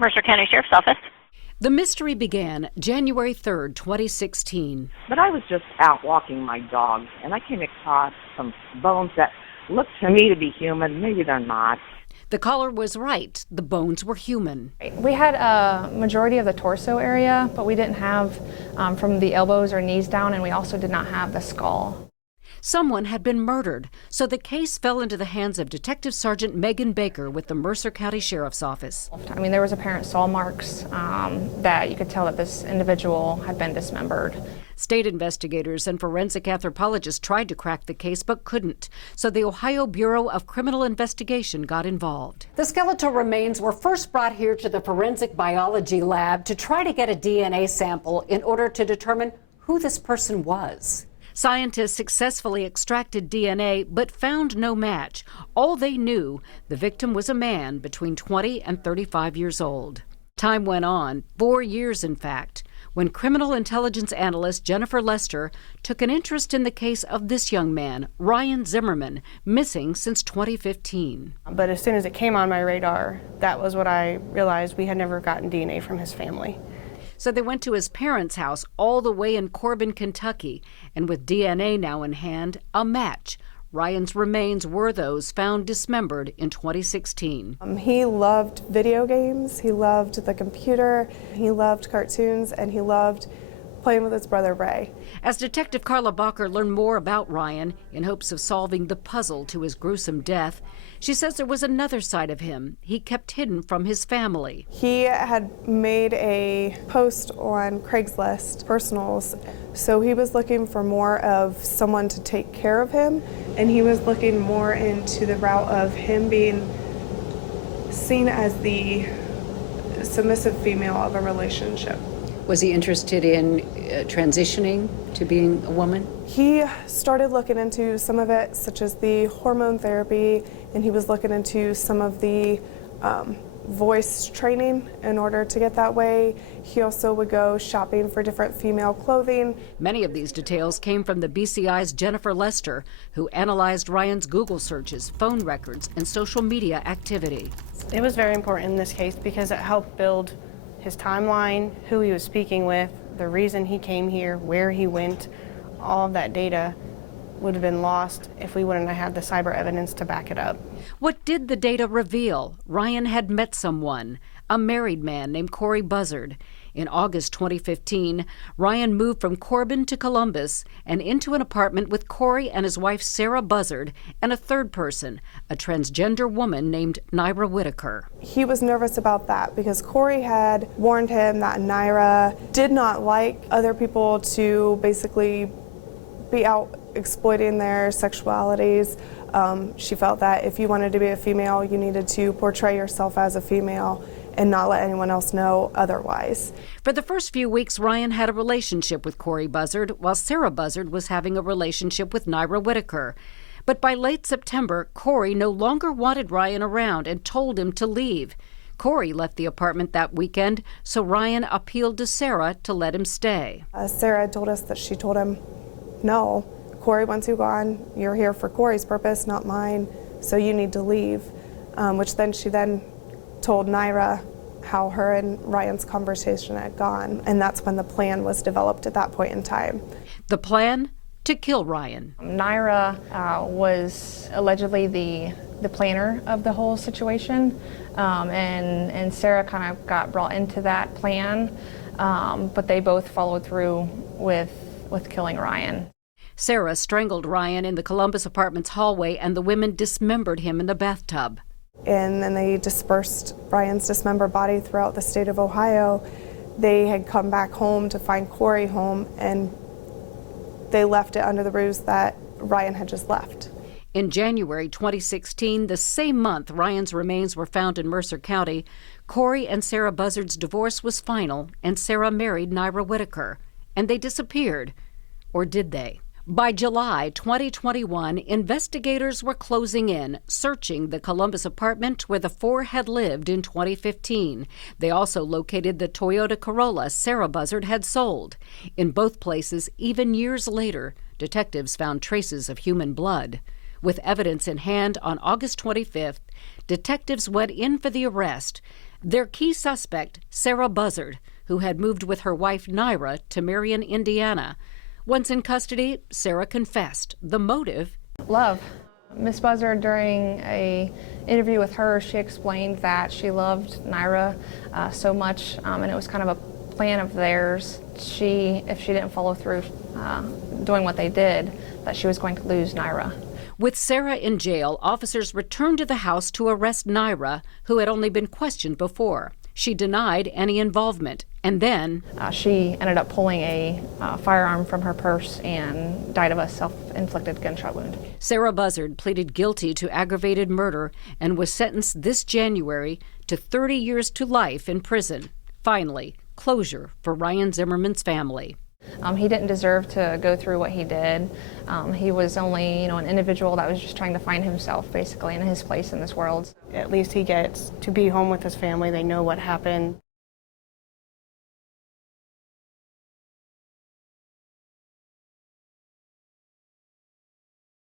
Mercer County Sheriff's Office. The mystery began January 3rd, 2016. But I was just out walking my dog, and I came across some bones that looked to me to be human. Maybe they're not. The caller was right. The bones were human. We had a majority of the torso area, but we didn't have from the elbows or knees down, and we also did not have the skull. Someone had been murdered, so the case fell into the hands of Detective Sergeant Megan Baker with the Mercer County Sheriff's Office. I mean, there was apparent saw marks that you could tell that this individual had been dismembered. State investigators and forensic anthropologists tried to crack the case but couldn't, so the Ohio Bureau of Criminal Investigation got involved. The skeletal remains were first brought here to the forensic biology lab to try to get a DNA sample in order to determine who this person was. Scientists successfully extracted DNA but found no match. All they knew, the victim was a man between 20 and 35 years old. Time went on, 4 years in fact, when criminal intelligence analyst Jennifer Lester took an interest in the case of this young man, Ryan Zimmerman, missing since 2015. But as soon as it came on my radar, that was what I realized: we had never gotten DNA from his family. So they went to his parents' house all the way in Corbin, Kentucky, and with DNA now in hand, a match. Ryan's remains were those found dismembered in 2016. He loved video games, he loved the computer, he loved cartoons, and he loved playing with his brother Ray. As Detective Carla Bacher learned more about Ryan in hopes of solving the puzzle to his gruesome death, she says there was another side of him he kept hidden from his family. He had made a post on Craigslist, personals, so he was looking for more of someone to take care of him, and he was looking more into the route of him being seen as the submissive female of a relationship. Was he interested in transitioning to being a woman? He started looking into some of it, such as the hormone therapy, and he was looking into some of the voice training in order to get that way. He also would go shopping for different female clothing. Many of these details came from the BCI's Jennifer Lester, who analyzed Ryan's Google searches, phone records, and social media activity. It was very important in this case because it helped build his timeline, who he was speaking with, the reason he came here, where he went. All of that data would have been lost if we wouldn't have had the cyber evidence to back it up. What did the data reveal? Ryan had met someone, a married man named Corey Buzzard. In August 2015, Ryan moved from Corbin to Columbus and into an apartment with Corey and his wife Sarah Buzzard and a third person, a transgender woman named Naira Whitaker. He was nervous about that because Corey had warned him that Naira did not like other people to basically be out exploiting their sexualities. She felt that if you wanted to be a female, you needed to portray yourself as a female and not let anyone else know otherwise. For the first few weeks, Ryan had a relationship with Corey Buzzard, while Sarah Buzzard was having a relationship with Naira Whitaker. But by late September, Corey no longer wanted Ryan around and told him to leave. Corey left the apartment that weekend, so Ryan appealed to Sarah to let him stay. Sarah told us that she told him, no, Corey wants you gone. You're here for Corey's purpose, not mine, so you need to leave. She then told Naira how her and Ryan's conversation had gone, and that's when the plan was developed at that point in time. The plan? To kill Ryan. Naira was allegedly the planner of the whole situation, and Sarah kind of got brought into that plan, but they both followed through with killing Ryan. Sarah strangled Ryan in the Columbus apartment's hallway, and the women dismembered him in the bathtub. And then they dispersed Ryan's dismembered body throughout the state of Ohio. They had come back home to find Corey home, and they left it under the ruse that Ryan had just left. In January 2016, the same month Ryan's remains were found in Mercer County, Corey and Sarah Buzzard's divorce was final, and Sarah married Naira Whitaker. And they disappeared. Or did they? By July 2021, investigators were closing in, searching the Columbus apartment where the four had lived in 2015. They also located the Toyota Corolla Sarah Buzzard had sold. In both places, even years later, detectives found traces of human blood. With evidence in hand on August 25th, detectives went in for the arrest. Their key suspect, Sarah Buzzard, who had moved with her wife Naira to Marion, Indiana. Once in custody, Sarah confessed. The motive? Love. Miss Buzzard, during an interview with her, she explained that she loved Naira so much, and it was kind of a plan of theirs. If she didn't follow through doing what they did, that she was going to lose Naira. With Sarah in jail, officers returned to the house to arrest Naira, who had only been questioned before. She denied any involvement, and then she ended up pulling a firearm from her purse and died of a self-inflicted gunshot wound. Sarah Buzzard pleaded guilty to aggravated murder and was sentenced this January to 30 years to life in prison. Finally, closure for Ryan Zimmerman's family. He didn't deserve to go through what he did. He was only, an individual that was just trying to find himself, basically, and his place in this world. At least he gets to be home with his family. They know what happened.